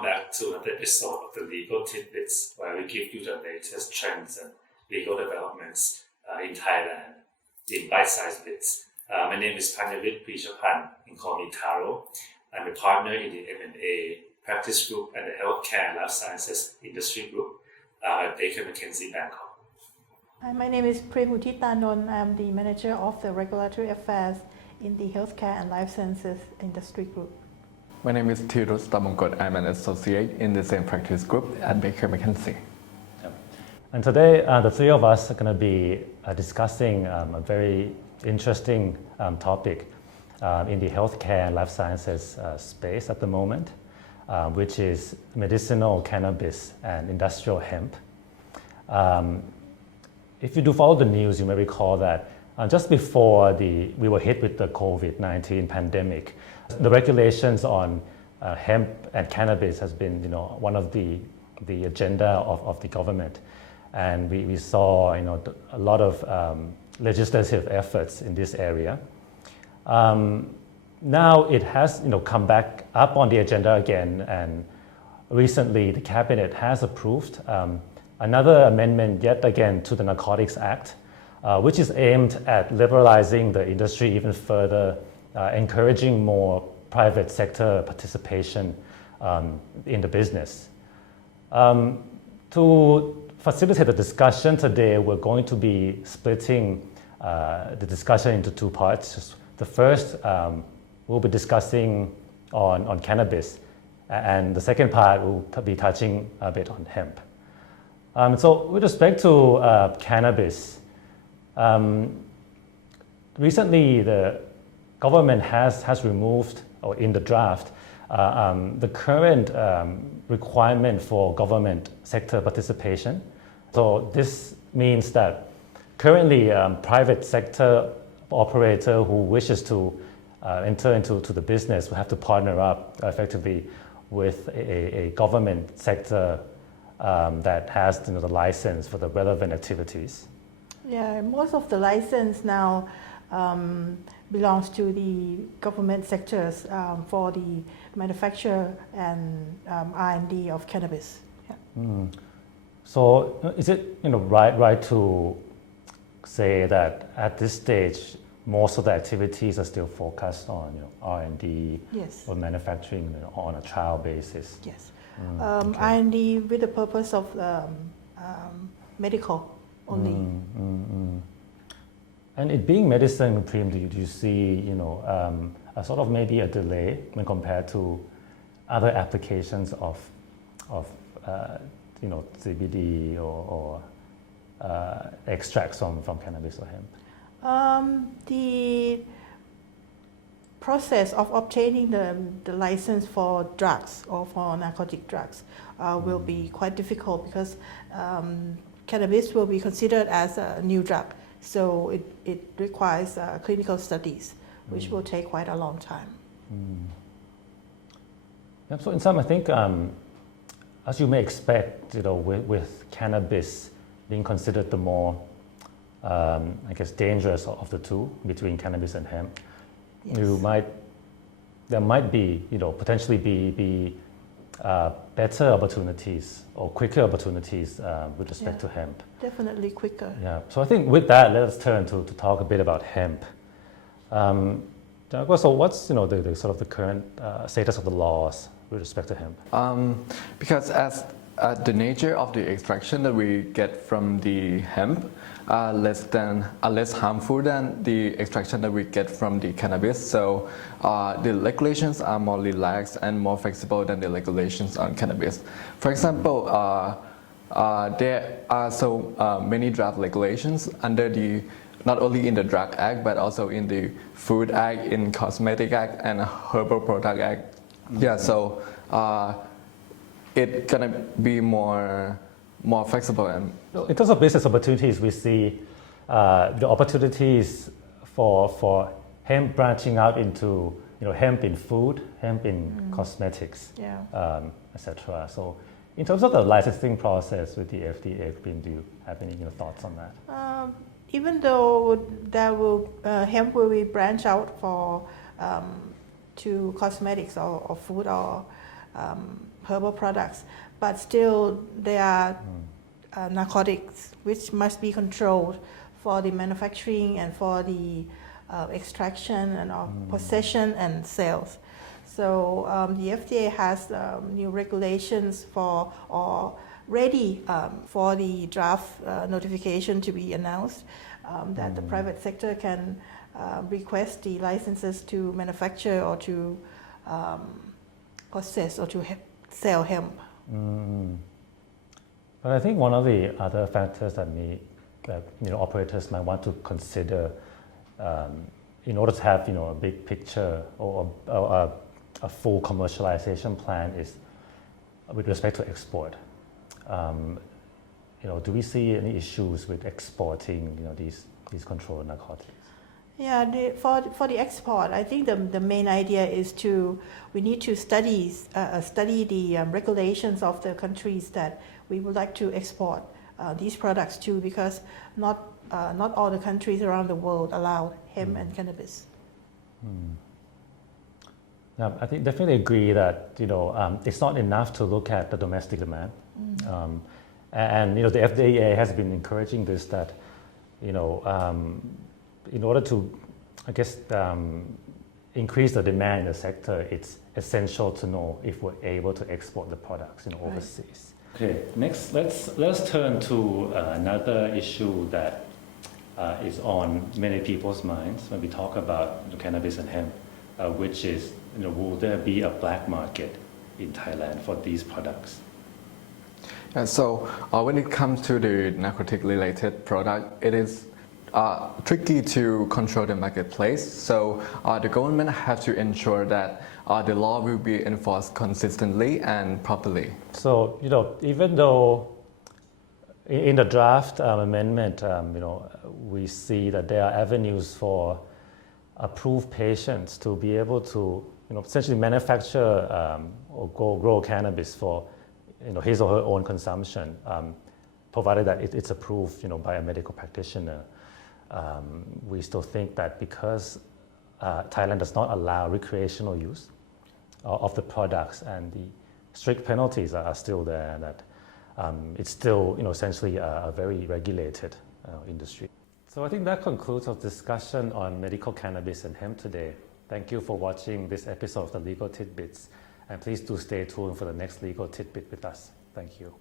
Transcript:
Welcome back to another episode of the Legal Tidbits, where we give you the latest trends and legal developments in Thailand in bite-sized bits. My name is Panyavit, Preechabhan, and call me Taro. I'm a partner in the M&A practice group and the healthcare and life sciences industry group at BakerMckenzie, Bangkok. Hi, my name is Preechabhan. I'm the manager of the regulatory affairs in the healthcare and life sciences industry group. My name is Tirus Tamongkot. I'm an associate in the same practice group at BakerMckenzie. And today, the three of us are going to be discussing a very interesting topic in the healthcare and life sciences space at the moment, which is medicinal cannabis and industrial hemp. If you do follow the news, you may recall that just before we were hit with the COVID-19 pandemic, the regulations on hemp and cannabis has been, one of the agenda of the government, and we saw, a lot of legislative efforts in this area. Now it has, come back up on the agenda again, and recently the cabinet has approved another amendment yet again to the Narcotics Act, which is aimed at liberalizing the industry even further, encouraging more private sector participation in the business. To facilitate the discussion today, we're going to be splitting the discussion into two parts. The first, we'll be discussing on cannabis, and the second part will be touching a bit on hemp. So with respect to cannabis, recently the government has removed, or in the draft, the current requirement for government sector participation. So this means that currently private sector operator who wishes to enter into the business will have to partner up effectively with a government sector that has the license for the relevant activities. Yeah, most of the license now belongs to the government sectors for the manufacture and R&D of cannabis. Yeah. So is it right to say that at this stage most of the activities are still focused on R&D Yes. or manufacturing on a trial basis? Yes. Okay. R&D with the purpose of medical only. And it being medicine, Prem, do you see a sort of maybe a delay when compared to other applications of CBD or extracts from cannabis or hemp? The process of obtaining the license for drugs or for narcotic drugs will be quite difficult because cannabis will be considered as a new drug. So it requires clinical studies, which will take quite a long time. Yeah, so in sum, I think, as you may expect, with cannabis being considered the more, dangerous of the two between cannabis and hemp, Yes. there might be, potentially be better opportunities or quicker opportunities with respect to hemp. Definitely quicker. Yeah. So I think with that, let us turn to talk a bit about hemp. So what's the sort of the current status of the laws with respect to hemp? Because as the nature of the extraction that we get from the hemp are less harmful than the extraction that we get from the cannabis. So the regulations are more relaxed and more flexible than the regulations on cannabis. For example, there are so many draft regulations under not only in the Drug Act but also in the Food Act, in Cosmetic Act, and Herbal Product Act. Yeah, so it's gonna be more flexible. And in terms of business opportunities, we see the opportunities for hemp branching out into hemp in food, hemp in cosmetics, etc. So in terms of the licensing process with the FDA, do you have any thoughts on that? Even though hemp will be branched out to cosmetics or food or herbal products, but still there are narcotics which must be controlled for the manufacturing and for the extraction and possession and sales. So the FDA has new regulations for or ready for the draft notification to be announced that the private sector can request the licenses to manufacture or to possess or to sell hemp. But I think one of the other factors that operators might want to consider in order to have a big picture or a full commercialization plan is with respect to export. Do we see any issues with exporting these controlled narcotics? Yeah, for the export, I think the main idea is we need to study the regulations of the countries that we would like to export these products to, because not all the countries around the world allow hemp and cannabis. Yeah, I think definitely agree that it's not enough to look at the domestic demand, and the FDA has been encouraging this, that in order to, I guess, increase the demand in the sector, it's essential to know if we're able to export the products overseas. Okay, next let's turn to another issue that is on many people's minds when we talk about cannabis and hemp, which is will there be a black market in Thailand for these products? And so when it comes to the narcotic-related product, it is tricky to control the marketplace. So the government has to ensure that the law will be enforced consistently and properly. So even though in the draft amendment, we see that there are avenues for approved patients to be able to essentially manufacture or grow cannabis for his or her own consumption, provided that it's approved by a medical practitioner. We still think that because Thailand does not allow recreational use of the products, and the strict penalties are still there, that it's still essentially a very regulated industry. So I think that concludes our discussion on medical cannabis and hemp today. Thank you for watching this episode of the Legal Tidbits, and please do stay tuned for the next Legal Tidbit with us. Thank you.